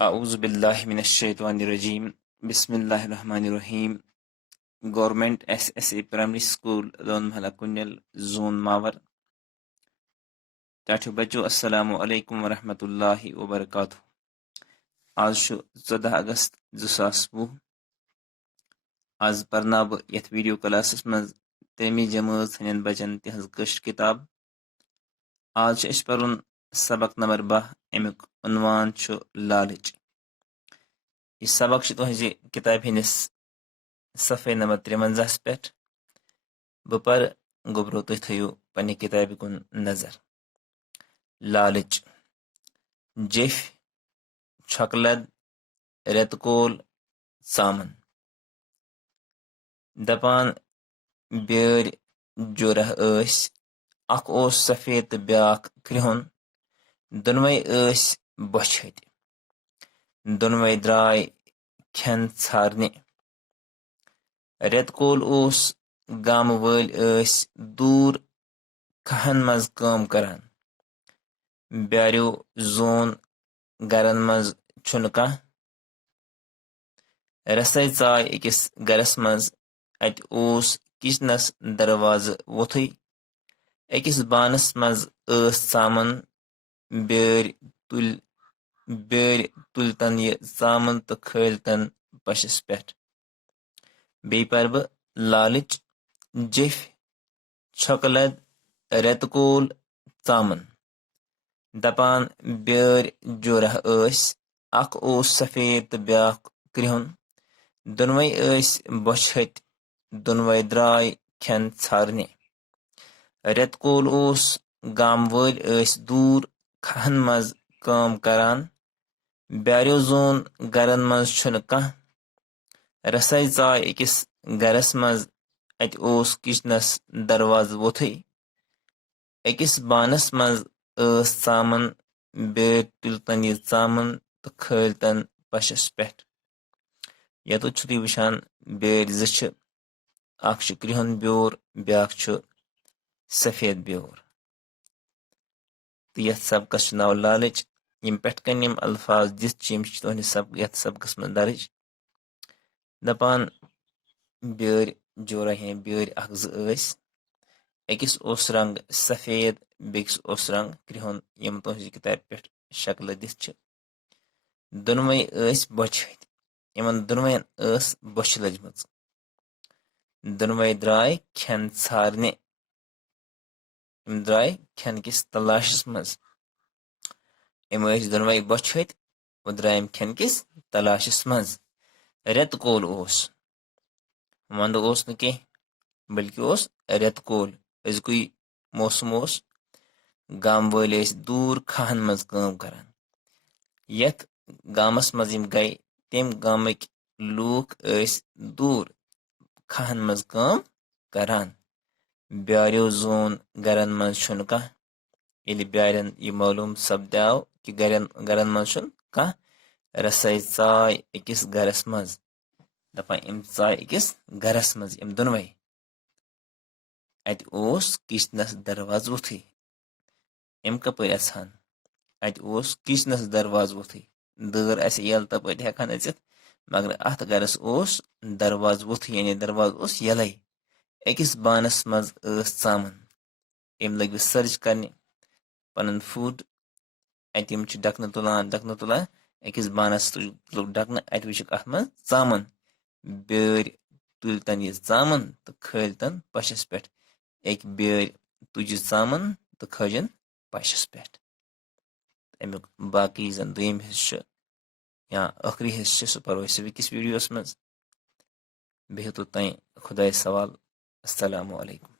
अऊज़ु बिल्लाहि मिनश्शैतानिर्रजीम बिस्मिल्लाहिर्रहमानिर्रहीम government SSA primary school Lonmahalla कुंजल जोन मावर चाचो बच्चों अस्सलामु अलैकुम वरहमतुल्लाहि वबरकातुहू। आज 14 अगस्त 2020। आज परना बह यथ वीडियो क्लासस मज तेमी जमात हन बचन तिहज कश्र किताब। आज परुन सबक नंबर 12 अमुक उन्वान लालच। यह सबक तुहज किताब हंदिस सफ़े नंबर 53 पे बह पर गोबरो तुह थो पन्ने किताब कुन नजर। लालच जेफ छकलद रेतकोल सामन दपान बेर जोरह अख ओस सफेद तो ब्याख क्रिहुन दोनवे बछत दोनवे द्राय खेन छारने। रेतकोल ओस गाम वल दूर कहन मज काम करान ब्यारो जोन गरन मज छुन कह रसै चाय अकिस गरस मज अत ओस किचनस दरवाज वोथै अकिस बानस मज चामन बेर तुलतन यह चामन तो खलतन पशस पे। बे पर बह लालच जेफ छकलद रेतकोल चामन दपान बेर जोरह अख ओस सफेद तो ब्याख क्रिहुन दोनवे बछत दोनवे द्राय खेन छारने। रेतकोल ओस गाम वल दूर खहन मज काम करान ब्यारो जोन गरन मज छुन कह रसै चाय अकिस गरस मज अत ओस किचनस दरवाज वोथै अकिस बानस मज चामन बेर तुलतन यह चामन तो खलतन पशस पे। यत तुह वुचान बेर ज अख क्रिहुन ब्योर ब्याख सफेद ब्योर। तो यथ सबकस नाव लालच। यम पे कन यम अल्फाज दिथ यथ सबकस मज दर्ज दपान बेर जोरा हे बेर अख अकिस ओस रंग सफेद बेकिस ओस रंग क्रिहुन यम तुहज किताब पे शक्ल दिथ दोनवे बछत यमन दोनवन बछ लजमच दोनवे द्राय खेन छारने यम द्राय खेन किस तलाशस मज यम दोनवे बछत व द्रायम खेन किस तलाशस मज। रेतकोल ओस वंद ओस न कह बल्कि ओस रेतकोल अजुक मौसम ओस गाम वल दूर खहन मज काम करान यथ गामस मज यम गए तम गामक लूख दूर खहन मज काम करान ब्यारो जोन गरन मज छुन कह यदि ब्यारन यह मालूम सपदाव कि गरन मज छुन कह रसै चाय अकिस गरस मज दपान यम चाय अकिस गरस मज यम दोनवे अत ओस किचनस दरवाज वोथै यम कपर असान अत ओस किचनस दरवाज वोथै दर यल तप हेकान अचित मगर अत गरस ओस दरवाज वोथै यानी दरवाज ओस यलै अकिस बानस मज चामन यम लग सर्च करने पन फूड अत यम ढकन तुलान अकिस बानस तुल ढकन अत वुचक अत मज चामन बेर तुलतन यह चामन तो खलतन पशस पे एक बेर तुज चामन तो खजन पशस पे। अमुक बाकी जन दुयम हिस्स या आखिरी हिस्से सह परो विकिस वीडियोस मज। बिहतु तय खुदाय सवाल। अस्सलामु अलैकुम।